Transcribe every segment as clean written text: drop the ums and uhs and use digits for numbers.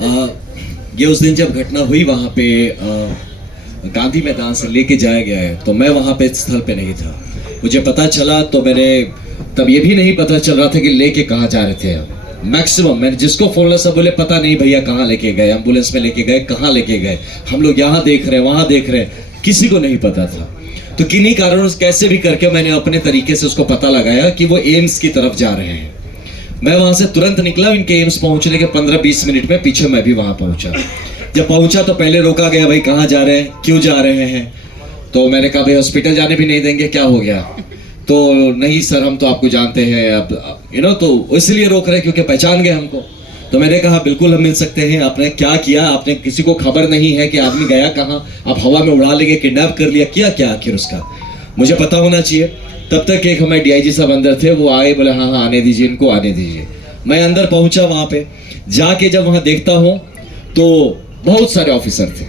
ये उस दिन जब घटना हुई वहाँ पे गांधी मैदान से लेके जाया गया है, तो मैं वहाँ पे स्थल पे नहीं था। मुझे पता चला तो मैंने तब ये भी नहीं पता चल रहा था कि लेके कहाँ जा रहे थे। मैक्सिमम मैंने जिसको फोन लगा सब बोले पता नहीं भैया कहाँ लेके गए, एम्बुलेंस में लेके गए, कहाँ लेके गए, हम लोग यहाँ देख रहे हैं वहाँ देख रहे हैं, किसी को नहीं पता था। तो किन्हीं कारणों से कैसे भी करके मैंने अपने तरीके से उसको पता लगाया कि वो एम्स की तरफ जा रहे हैं। मैं वहां से तुरंत निकला, इनके एम्स पहुंचने के 15-20 मिनट में पीछे मैं भी वहां पहुंचा। जब पहुंचा तो पहले रोका गया, भाई कहाँ जा रहे हैं, क्यों जा रहे हैं। तो मैंने कहा भाई हॉस्पिटल जाने भी नहीं देंगे, क्या हो गया। तो नहीं सर हम तो आपको जानते हैं, अब तो इसलिए रोक रहे क्योंकि पहचान गए हमको। तो मैंने कहा बिल्कुल हम मिल सकते हैं। आपने क्या किया, आपने किसी को खबर नहीं है कि आदमी गया कहाँ, आप हवा में उड़ा लेंगे, किडनैप कर लिया, किया क्या आखिर उसका, मुझे पता होना चाहिए। तब तक एक हमारे डीआईजी साहब अंदर थे, वो आए बोले हाँ हाँ आने दीजिए इनको, आने दीजिए। मैं अंदर पहुंचा, वहां पे जाके जब वहां देखता हूं तो बहुत सारे ऑफिसर थे।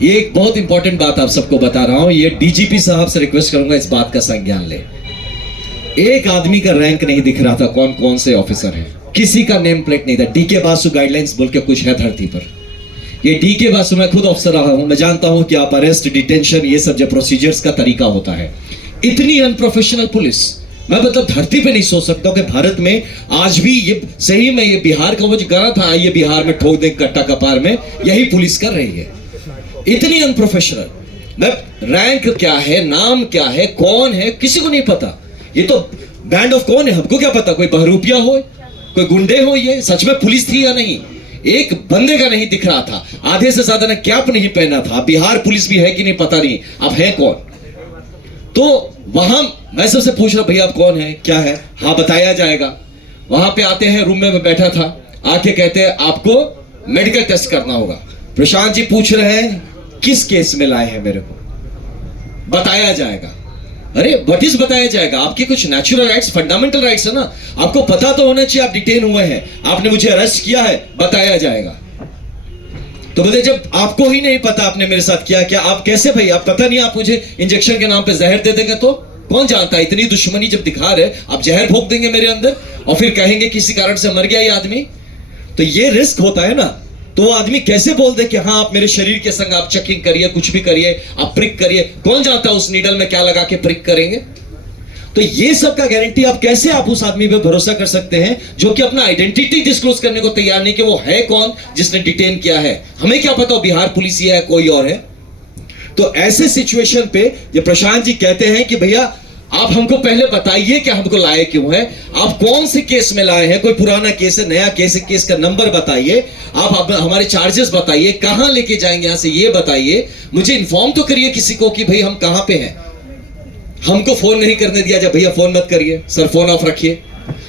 ये एक बहुत इंपॉर्टेंट बात आप सबको बता रहा हूं, ये डीजीपी साहब से रिक्वेस्ट करूंगा इस बात का संज्ञान ले। एक आदमी का रैंक नहीं दिख रहा था, कौन कौन से ऑफिसर हैं, किसी का नेम प्लेट नहीं था। डीके बासु गाइडलाइंस बोल के कुछ है धरती पर। ये डीके बासु, मैं खुद ऑफिसर रहा हूं, मैं जानता हूं कि आप अरेस्ट, डिटेंशन, ये सब जो प्रोसीजर्स का तरीका होता है। इतनी अनप्रोफेशनल पुलिस मैं मतलब धरती पे नहीं सोच सकता कि भारत में आज भी ये सही में ये बिहार का वो जो गाना था, आइए बिहार में ठोक दे कट्टा कपार में, यही पुलिस कर रही है। इतनी अनप्रोफेशनल। मैं रैंक क्या है, नाम क्या है, कौन है, किसी को नहीं पता। ये तो बैंड ऑफ कौन है, हमको क्या पता, कोई बहरूपिया हो, कोई गुंडे हो, ये सच में पुलिस थी या नहीं, एक बंदे का नहीं दिख रहा था। आधे से ज्यादा ने कैप नहीं पहना था। बिहार पुलिस भी है कि नहीं पता नहीं, अब है कौन। तो वहां मैं सबसे पूछ रहा भैया आप कौन है, क्या है, हाँ बताया जाएगा। वहां पे आते हैं, रूम में मैं बैठा था, आके कहते हैं आपको मेडिकल टेस्ट करना होगा। प्रशांत जी पूछ रहे हैं किस केस में लाए हैं मेरे को, बताया जाएगा। अरे व्हाट इज बताया जाएगा, आपके कुछ नेचुरल राइट्स, फंडामेंटल राइट्स है ना, आपको पता तो होना चाहिए आप डिटेन हुए हैं, आपने मुझे अरेस्ट किया है, बताया जाएगा। तो बोले जब आपको ही नहीं पता आपने मेरे साथ किया क्या, आप कैसे भाई, आप पता नहीं, आप मुझे इंजेक्शन के नाम पे जहर दे देंगे तो कौन जानता है। इतनी दुश्मनी जब दिखा रहे, आप जहर भोग देंगे मेरे अंदर और फिर कहेंगे किसी कारण से मर गया ये आदमी, तो ये रिस्क होता है ना। तो वो आदमी कैसे बोल दे कि हाँ आप मेरे शरीर के संग आप चेकिंग करिए, कुछ भी करिए, आप प्रिक करिए, कौन जानता उस नीडल में क्या लगा के प्रिक करेंगे। तो ये सब का गारंटी आप कैसे आप उस आदमी पे भरोसा कर सकते हैं जो कि अपना आइडेंटिटी डिस्क्लोज करने को तैयार नहीं कि वो है कौन जिसने डिटेन किया है। हमें क्या पता बिहार पुलिस ही है कोई और है। तो ऐसे सिचुएशन पे ये प्रशांत जी कहते हैं कि भैया आप हमको पहले बताइए कि हमको लाए क्यों है, आप कौन से केस में लाए हैं, कोई पुराना केस है, नया केस है, केस का नंबर बताइए, आप हमारे चार्जेस बताइए, कहां लेके जाएंगे यहां से ये बताइए, मुझे इन्फॉर्म तो करिए किसी को कि भाई हम कहां पे हैं। हमको फोन नहीं करने दिया जाए, भैया फोन मत करिए सर, फोन ऑफ रखिए।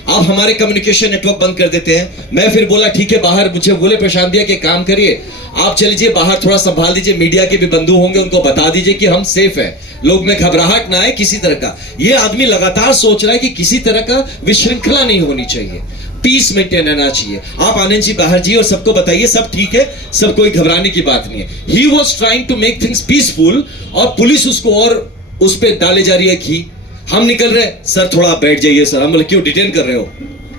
आप हमारे कम्युनिकेशन नेटवर्क बंद कर देते हैं। मैं फिर बोला ठीक है बाहर, मुझे बोले प्रशांत भैया के काम करिए, आप चल लीजिए बाहर, थोड़ा संभाल दीजिए, मीडिया के भी बंधु होंगे उनको बता दीजिए कि हम सेफ है, लोग में घबराहट ना आए किसी तरह का। ये आदमी लगातार सोच रहा है कि किसी तरह का विश्रृंखला नहीं होनी चाहिए, पीस मेंटेन रहना चाहिए। आप आनंद जी बाहर जी और सबको बताइए सब ठीक है, सब कोई घबराने की बात नहीं है। He was trying to make things peaceful और पुलिस उसको और उस पे डाले जा रही है कि हम निकल रहे, सर थोड़ा आप बैठ जाइए सर। हम बोले क्यों डिटेन कर रहे हो,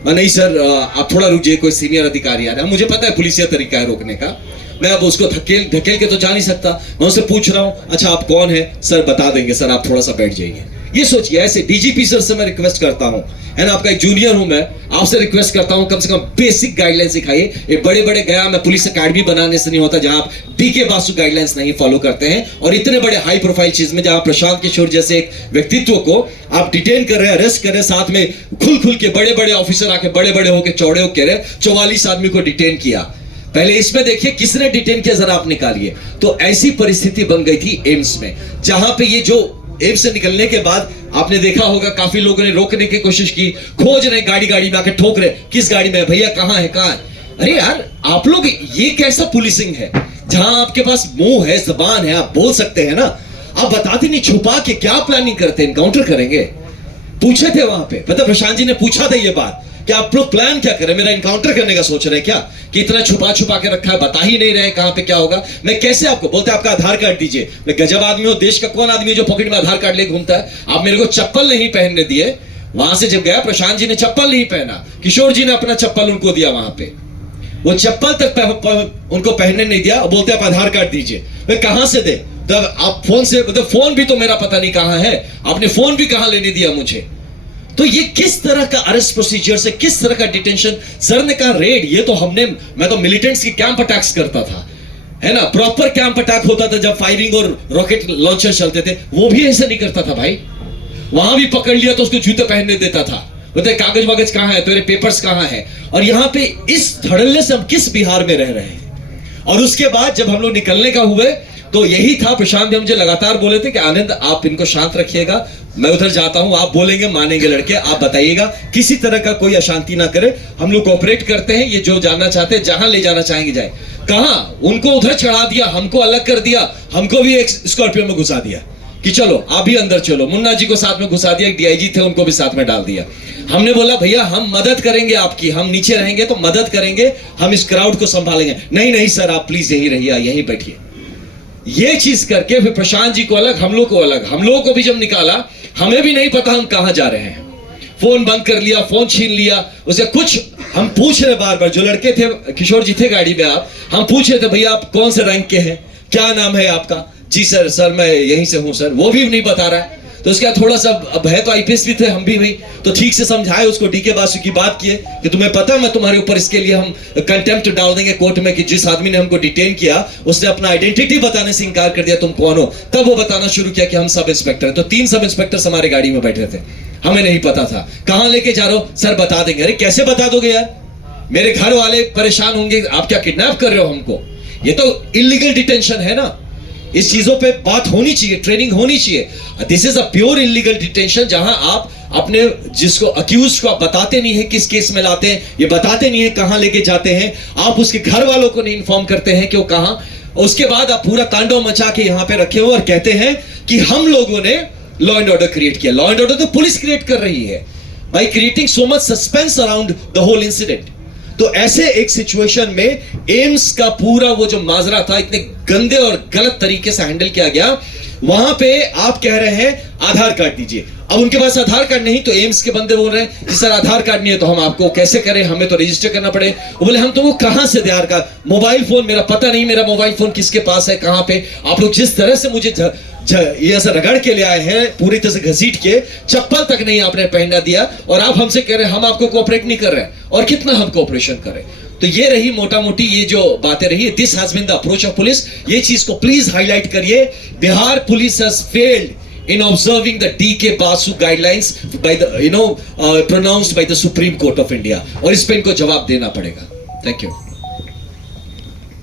नहीं सर आप थोड़ा रुक जाइए, कोई सीनियर अधिकारी आ रहा है। मुझे पता है पुलिसिया तरीका है रोकने का, मैं अब उसको धकेल के तो जा नहीं सकता। मैं उससे पूछ रहा हूं अच्छा आप कौन है, सर बता देंगे सर आप थोड़ा सा बैठ जाइए। ये सोचिए, ऐसे डीजीपी सर से मैं रिक्वेस्ट करता हूं, है ना, आपका एक जूनियर हूं मैं, आपसे रिक्वेस्ट करता हूं कम से कम बेसिक गाइडलाइन सिखाइए। ये बड़े बड़े गया मैं पुलिस अकेडमी बनाने से नहीं होता जहां आप डीके बासु गाइडलाइंस नहीं फॉलो करते हैं, और इतने बड़े हाई प्रोफाइल चीज में जहां प्रशांत किशोर जैसे एक व्यक्तित्व को आप डिटेन कर रहे हैं, अरेस्ट कर रहे हैं, साथ में खुल के बड़े बड़े ऑफिसर आके बड़े बड़े होकर चौड़े होकर कह रहे 44 आदमी को डिटेन किया। पहले इसमें देखिए किसने डिटेन किया जरा आप निकालिए। तो ऐसी परिस्थिति बन गई थी एम्स में, जहां पे ये जो एम्स से निकलने के बाद आपने देखा होगा काफी लोगों ने रोकने की कोशिश की, खोज रहे, गाड़ी में आके ठोक रहे, किस गाड़ी में है भैया, कहां है कहां है। अरे यार आप लोग ये कैसा पुलिसिंग है जहां आपके पास मुंह है, जबान है, आप बोल सकते हैं ना, आप बताते नहीं, छुपा के क्या प्लानिंग करते हैं, इनकाउंटर करेंगे। पूछे थे वहां पे, मतलब प्रशांत जी ने पूछा था ये बात कि आप लोग प्लान क्या करें, मेरा इनकाउंटर करने का सोच रहे हैं क्या, कि इतना छुपा के रखा है, बता ही नहीं रहे कहां पे क्या होगा। मैं कैसे आपको बोलते आपका आधार कार्ड दीजिए, मैं गजब आदमी हूं, देश का कौन आदमी है जो पॉकेट में आधार कार्ड लेके घूमता है। आप मेरे को चप्पल नहीं पहनने दिए, वहां से जब गया प्रशांत जी ने चप्पल नहीं पहना, किशोर जी ने अपना चप्पल उनको दिया वहां पे। वो चप्पल तक उनको पहनने नहीं दिया। बोलते आप आधार कार्ड दीजिए। वे कहां से दे? तब आप फोन से, मतलब फोन भी तो मेरा पता नहीं कहां है, आपने फोन भी कहां लेने दिया मुझे? तो ये किस तरह का अरेस्ट प्रोसीजर से, किस तरह का डिटेंशन? सर ने कहा रेड, ये तो मैं तो मिलिटेंट्स की कैंप अटैक्स करता था, है ना, प्रॉपर कैंप अटैक होता था जब फायरिंग और रॉकेट लॉन्चर चलते थे, वो भी ऐसा नहीं करता था भाई। वहां भी पकड़ लिया तो उसको जूते पहनने देता था, बोलते कागज वागज कहां है, तेरे पेपर्स कहां है? और यहां पे इस धड़ल्ले से हम किस बिहार में रह रहे हैं? और उसके बाद जब हम लोग निकलने का हुए तो यही था, प्रशांत भी मुझे लगातार बोले थे कि आनंद आप इनको शांत रखिएगा, मैं उधर जाता हूं, आप बोलेंगे मानेंगे लड़के, आप बताइएगा, किसी तरह का कोई अशांति ना करे, हम लोग कोऑपरेट करते हैं, ये जो जानना चाहते हैं जहां ले जाना चाहेंगे जाए। कहां उनको उधर चढ़ा दिया, हमको अलग कर दिया, हमको भी एक स्कॉर्पियो में घुसा दिया कि चलो आप भी अंदर चलो। मुन्ना जी को साथ में घुसा दिया, एक डीआईजी थे उनको भी साथ में डाल दिया। हमने बोला भैया हम मदद करेंगे आपकी, हम नीचे रहेंगे तो मदद करेंगे, हम इस क्राउड को संभालेंगे। नहीं नहीं सर आप प्लीज यहीं रहिए, यहीं बैठिए। ये चीज करके फिर प्रशांत जी को अलग, हम लोग को अलग, हम लोगों को भी जब निकाला हमें भी नहीं पता हम कहां जा रहे हैं। फोन बंद कर लिया, फोन छीन लिया, उसे कुछ हम पूछ रहे बार बार, जो लड़के थे, किशोर जी थे गाड़ी में, आप हम पूछ रहे थे भैया आप कौन से रैंक के हैं, क्या नाम है आपका? जी सर, सर मैं यहीं से हूं सर। वो भी नहीं बता रहा है। तो उसका थोड़ा सा, अब है तो आईपीएस भी थे, हम भी भाई, तो ठीक से समझाए उसको, डीके बासु की बात किए कि तुम्हें पता मैं तुम्हारे ऊपर इसके लिए हम कंटेम्प्ट डाल देंगे कोर्ट में कि जिस आदमी ने हमको डिटेन किया उसने अपना आइडेंटिटी बताने से इंकार कर दिया, तुम कौन हो? तब वो बताना शुरू किया कि हम सब इंस्पेक्टर हैं। तो 3 सब इंस्पेक्टर हमारे गाड़ी में बैठे थे, हमें नहीं पता था कहां लेके जा रहे हो। सर बता देंगे। अरे कैसे बता दोगे यार, मेरे घर वाले परेशान होंगे, आप क्या किडनैप कर रहे हो हमको? ये तो इलीगल डिटेंशन है ना, इस चीजों पे बात होनी चाहिए, ट्रेनिंग होनी चाहिए। This is a pure illegal detention, जहां आप अपने जिसको अक्यूज को आप बताते नहीं है किस केस में लाते हैं, ये बताते नहीं है कहां लेके जाते हैं, आप उसके घर वालों को नहीं इन्फॉर्म करते हैं कि वो कहां। उसके बाद आप पूरा तांडव मचा के यहां पे रखे हो और कहते हैं कि हम लोगों ने लॉ एंड ऑर्डर क्रिएट किया। लॉ एंड ऑर्डर तो पुलिस क्रिएट कर रही है by creating so much suspense around the whole incident. तो ऐसे एक सिचुएशन में एम्स का पूरा वो जो माजरा था, इतने गंदे और गलत तरीके से हैंडल किया गया। वहां पे आप कह रहे हैं आधार कार्ड दीजिए, अब उनके पास आधार कार्ड नहीं, तो एम्स के बंदे बोल रहे हैं कि सर आधार कार्ड नहीं है तो हम आपको कैसे करें, हमें तो रजिस्टर करना पड़े। वो बोले हम तुमको कहां से दे आधार कार्ड? मोबाइल फोन मेरा पता नहीं, मेरा मोबाइल फोन किसके पास है, कहां पे? आप लोग जिस तरह से मुझे ये ऐसा रगड़ के ले आए हैं, पूरी तरह से घसीट के, चप्पल तक नहीं आपने पहनना दिया, और आप हमसे कह रहे हैं हम आपको कोऑपरेट नहीं कर रहे हैं, और कितना हम कोऑपरेशन करें? तो ये रही मोटा मोटी ये जो बातें रही, this has been the approach of police. ये चीज को प्लीज हाईलाइट करिए, Bihar police has failed in observing the DK Basu guidelines by the pronounced by the Supreme Court of India, और इस पे इनको जवाब देना पड़ेगा। Thank you.